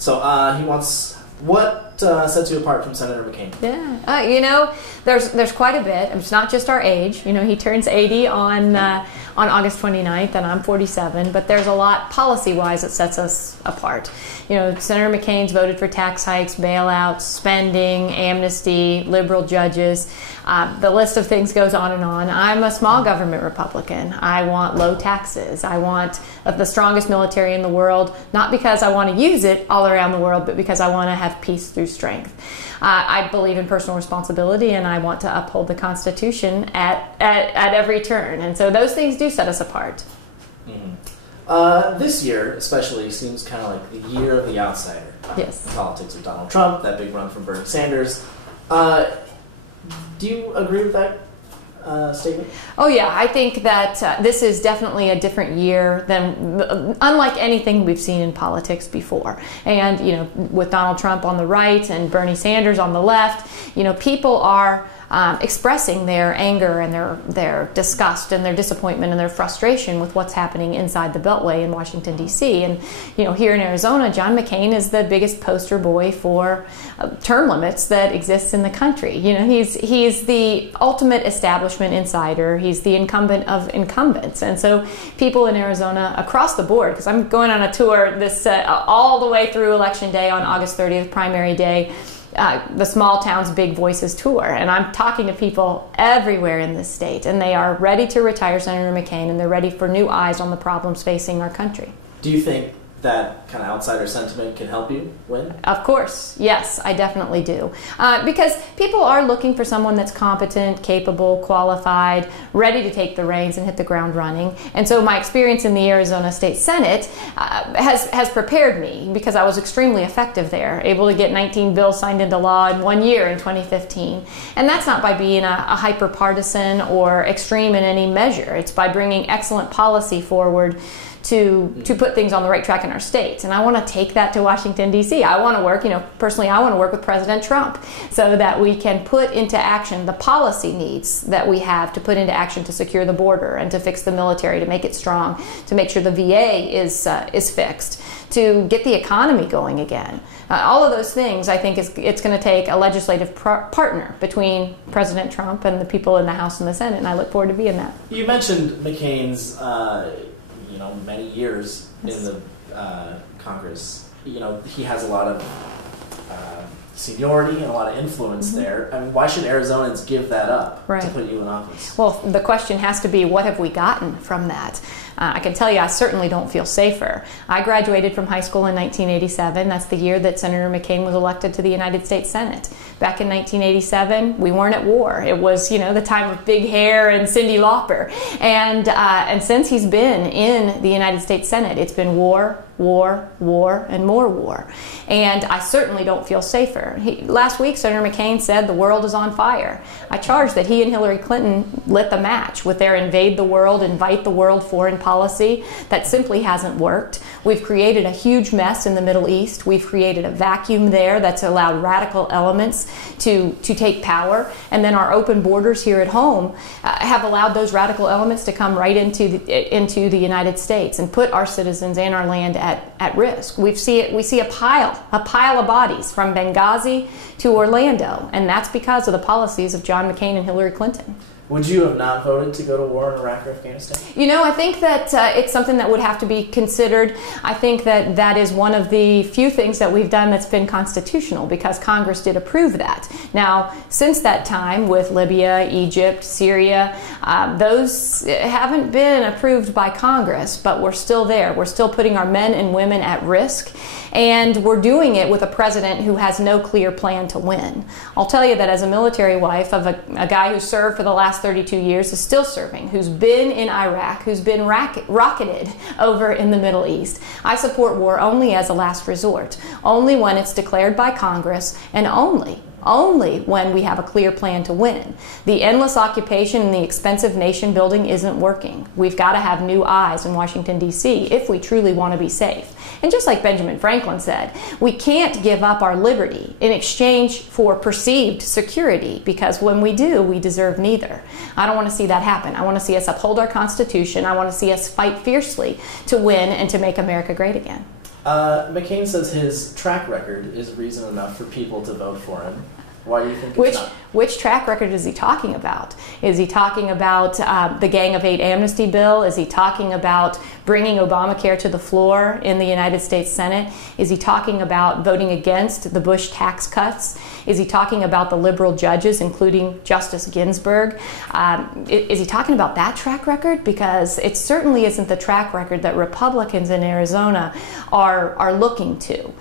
So he wants, what sets you apart from Senator McCain? Yeah, you know, there's quite a bit. It's not just our age. You know, he turns 80 on August 29th, and I'm 47. But there's a lot policy-wise that sets us apart. You know, Senator McCain's voted for tax hikes, bailouts, spending, amnesty, liberal judges. The list of things goes on and on. I'm a small government Republican. I want low taxes. I want the strongest military in the world, not because I want to use it all around the world, but because I want to have peace through strength. I believe in personal responsibility, and I want to uphold the Constitution at every turn. And so those things do set us apart. Mm-hmm. This year, especially, seems kind of like the year of the outsider. Yes. The politics of Donald Trump, that big run from Bernie Sanders. Do you agree with that statement? Oh yeah, I think that this is definitely a different year than, unlike anything we've seen in politics before. And you know, with Donald Trump on the right and Bernie Sanders on the left, you know, people are expressing their anger and their disgust and their disappointment and their frustration with what's happening inside the Beltway in Washington, D.C. And, you know, here in Arizona, John McCain is the biggest poster boy for term limits that exists in the country. You know, he's the ultimate establishment insider. He's the incumbent of incumbents. And so people in Arizona across the board, because I'm going on a tour this all the way through Election Day on August 30th, primary day, the Small Towns, Big Voices tour, and I'm talking to people everywhere in this state, and they are ready to retire Senator McCain, and they're ready for new eyes on the problems facing our country. Do you think that kind of outsider sentiment can help you win? Of course, yes, I definitely do. Because people are looking for someone that's competent, capable, qualified, ready to take the reins and hit the ground running. And so my experience in the Arizona State Senate has prepared me, because I was extremely effective there, able to get 19 bills signed into law in 1 year in 2015. And that's not by being a hyper-partisan or extreme in any measure. It's by bringing excellent policy forward to put things on the right track in our state. And I want to take that to Washington, D.C. I want to work, you know, personally, I want to work with President Trump so that we can put into action the policy needs that we have to put into action to secure the border and to fix the military, to make it strong, to make sure the VA is fixed, to get the economy going again. All of those things, I think, it's going to take a legislative partner between President Trump and the people in the House and the Senate, and I look forward to being that. You mentioned McCain's many years in the Congress. You know, he has a lot of seniority and a lot of influence there. I mean, why should Arizonans give that up to put you in office? Well, the question has to be, what have we gotten from that? I can tell you, I certainly don't feel safer. I graduated from high school in 1987. That's the year that Senator McCain was elected to the United States Senate. Back in 1987, we weren't at war. It was, you know, the time of big hair and Cyndi Lauper. And since he's been in the United States Senate, it's been war, war, war, and more war. And I certainly don't feel safer. Last week, Senator McCain said the world is on fire. I charge that he and Hillary Clinton lit the match with their invade the world, invite the world foreign policy. That simply hasn't worked. We've created a huge mess in the Middle East. We've created a vacuum there that's allowed radical elements to take power. And then our open borders here at home have allowed those radical elements to come right into the United States and put our citizens and our land at risk. We see a pile of bodies from Benghazi to Orlando, and that's because of the policies of John McCain and Hillary Clinton. Would you have not voted to go to war in Iraq or Afghanistan? You know, I think that it's something that would have to be considered. I think that that is one of the few things that we've done that's been constitutional, because Congress did approve that. Now, since that time, with Libya, Egypt, Syria, those haven't been approved by Congress, but we're still there. We're still putting our men and women at risk, and we're doing it with a president who has no clear plan to win. I'll tell you that as a military wife of a guy who served for the last 32 years, is still serving, who's been in Iraq, who's been rocketed over in the Middle East. I support war only as a last resort, only when it's declared by Congress, and only when we have a clear plan to win. The endless occupation and the expensive nation building isn't working. We've got to have new eyes in Washington, D.C. if we truly want to be safe. And just like Benjamin Franklin said, we can't give up our liberty in exchange for perceived security, because when we do, we deserve neither. I don't want to see that happen. I want to see us uphold our Constitution. I want to see us fight fiercely to win and to make America great again. McCain says his track record is reason enough for people to vote for him. Why do you think it's not? Which track record is he talking about? Is he talking about the Gang of Eight amnesty bill? Is he talking about bringing Obamacare to the floor in the United States Senate? Is he talking about voting against the Bush tax cuts? Is he talking about the liberal judges, including Justice Ginsburg? Is he talking about that track record? Because it certainly isn't the track record that Republicans in Arizona are looking to.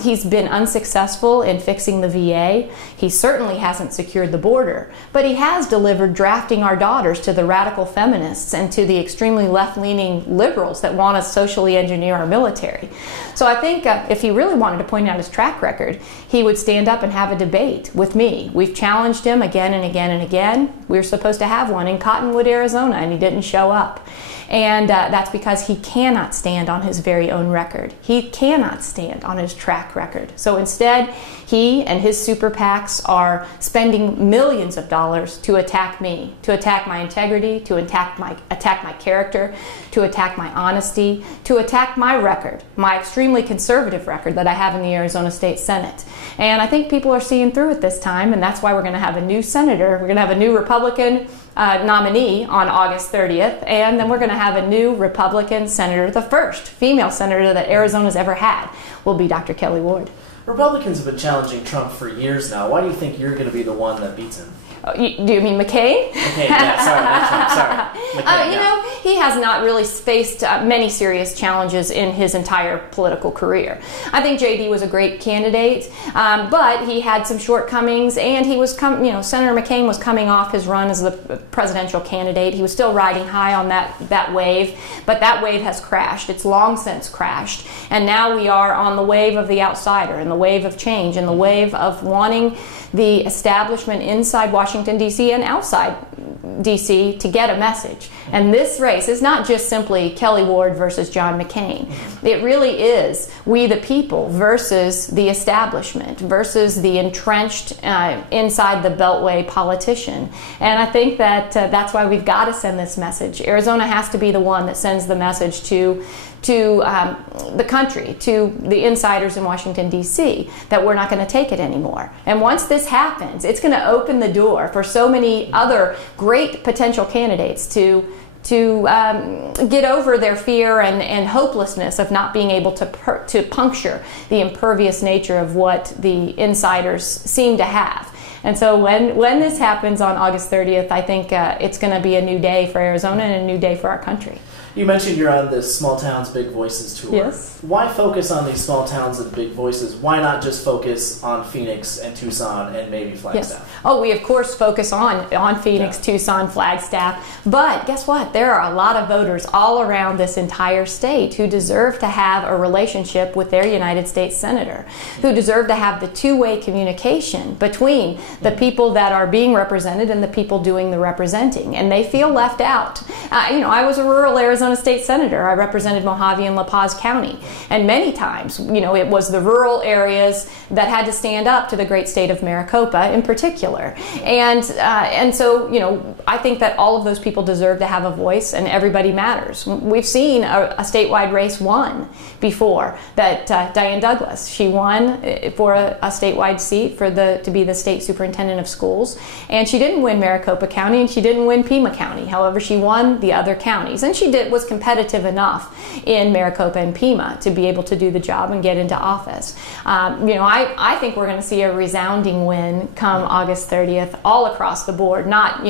He's been unsuccessful in fixing the VA. He certainly hasn't secured the border, but he has delivered drafting our daughters to the radical feminists and to the extremely left-leaning liberals that want to socially engineer our military. So I think if he really wanted to point out his track record, he would stand up and have a debate with me. We've challenged him again and again and again. We were supposed to have one in Cottonwood, Arizona, and he didn't show up. And that's because he cannot stand on his very own record. He cannot stand on his track record. So instead, he and his super PACs are spending millions of dollars to attack me, to attack my integrity, to attack my character, to attack my honesty, to attack my record, my extremely conservative record that I have in the Arizona State Senate. And I think people are seeing through it this time, and that's why we're going to have a new senator. We're going to have a new Republican nominee on August 30th, and then we're going to have a new Republican senator. The first female senator that Arizona's ever had will be Dr. Kelli Ward. Republicans have been challenging Trump for years now. Why do you think you're going to be the one that beats him? Do you mean McCain? McCain, yeah, sorry, not Trump, sorry. McCain, you know, he has not really faced many serious challenges in his entire political career. I think JD was a great candidate, but he had some shortcomings, and he was, Senator McCain was coming off his run as the presidential candidate. He was still riding high on that wave, but that wave has crashed. It's long since crashed, and now we are on the wave of the outsider, and the wave of change, and the wave of wanting the establishment inside Washington, D.C. and outside D.C. to get a message. And this race is not just simply Kelli Ward versus John McCain. It really is we the people versus the establishment, versus the entrenched inside the Beltway politician. And I think that that's why we've got to send this message. Arizona has to be the one that sends the message to the country, to the insiders in Washington, D.C., that we're not going to take it anymore. And once this happens, it's going to open the door for so many other great potential candidates to get over their fear and hopelessness of not being able to puncture the impervious nature of what the insiders seem to have. And so when this happens on August 30th, I think it's going to be a new day for Arizona and a new day for our country. You mentioned you're on this Small Towns, Big Voices tour. Yes. Why focus on these small towns and big voices? Why not just focus on Phoenix and Tucson and maybe Flagstaff? Yes. Oh, we of course focus on Phoenix, Tucson, Flagstaff. But guess what? There are a lot of voters all around this entire state who deserve to have a relationship with their United States Senator, who deserve to have the two-way communication between the people that are being represented and the people doing the representing. And they feel left out. I was a rural Arizona State Senator. I represented Mojave and La Paz County. And many times, it was the rural areas that had to stand up to the great state of Maricopa in particular. And so, I think that all of those people deserve to have a voice, and everybody matters. We've seen a statewide race won before, that Diane Douglas, she won for a statewide seat to be the state superintendent of schools. And she didn't win Maricopa County, and she didn't win Pima County. However, she won the other counties. And she was competitive enough in Maricopa and Pima to be able to do the job and get into office. I think we're going to see a resounding win come August 30th all across the board. Not,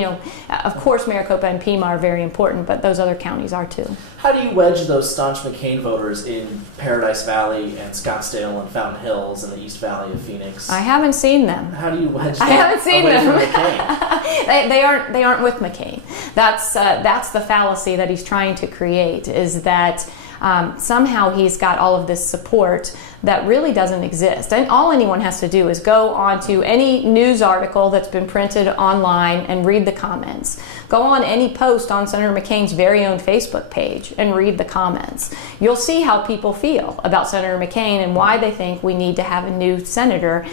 of course Maricopa and Pima are very important, but those other counties are too. How do you wedge those staunch McCain voters in Paradise Valley and Scottsdale and Fountain Hills and the East Valley of Phoenix? I haven't seen them. How do you wedge them I haven't seen away them. from McCain? They aren't with McCain. That's the fallacy that he's trying to create, is that somehow he's got all of this support that really doesn't exist. And all anyone has to do is go onto any news article that's been printed online and read the comments. Go on any post on Senator McCain's very own Facebook page and read the comments. You'll see how people feel about Senator McCain and why they think we need to have a new senator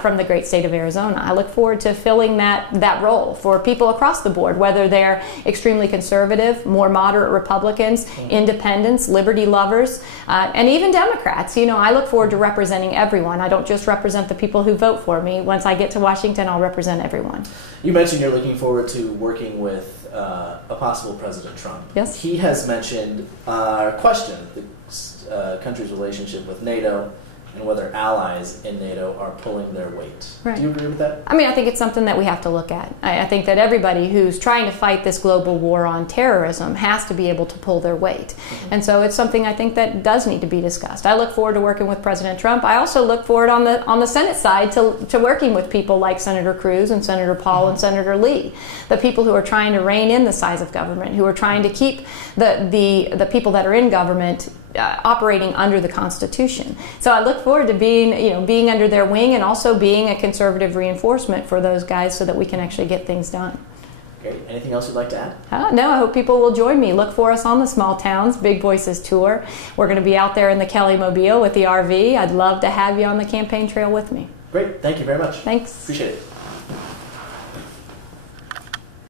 from the great state of Arizona. I look forward to filling that role for people across the board, whether they're extremely conservative, more moderate Republicans, independents, liberty lovers, and even Democrats. You know, I look forward to representing everyone. I don't just represent the people who vote for me. Once I get to Washington, I'll represent everyone. You mentioned you're looking forward to working with a possible President Trump. Yes. He has mentioned questioned the country's relationship with NATO and whether allies in NATO are pulling their weight. Right. Do you agree with that? I mean, I think it's something that we have to look at. I think that everybody who's trying to fight this global war on terrorism has to be able to pull their weight. And so it's something I think that does need to be discussed. I look forward to working with President Trump. I also look forward on the Senate side to working with people like Senator Cruz and Senator Paul and Senator Lee, the people who are trying to rein in the size of government, who are trying to keep the people that are in government operating under the Constitution. So I look forward to being under their wing and also being a conservative reinforcement for those guys so that we can actually get things done. Great. Anything else you'd like to add? No, I hope people will join me. Look for us on the Small Towns Big Voices Tour. We're going to be out there in the Kelli Mobile with the RV. I'd love to have you on the campaign trail with me. Great. Thank you very much. Thanks. Appreciate it.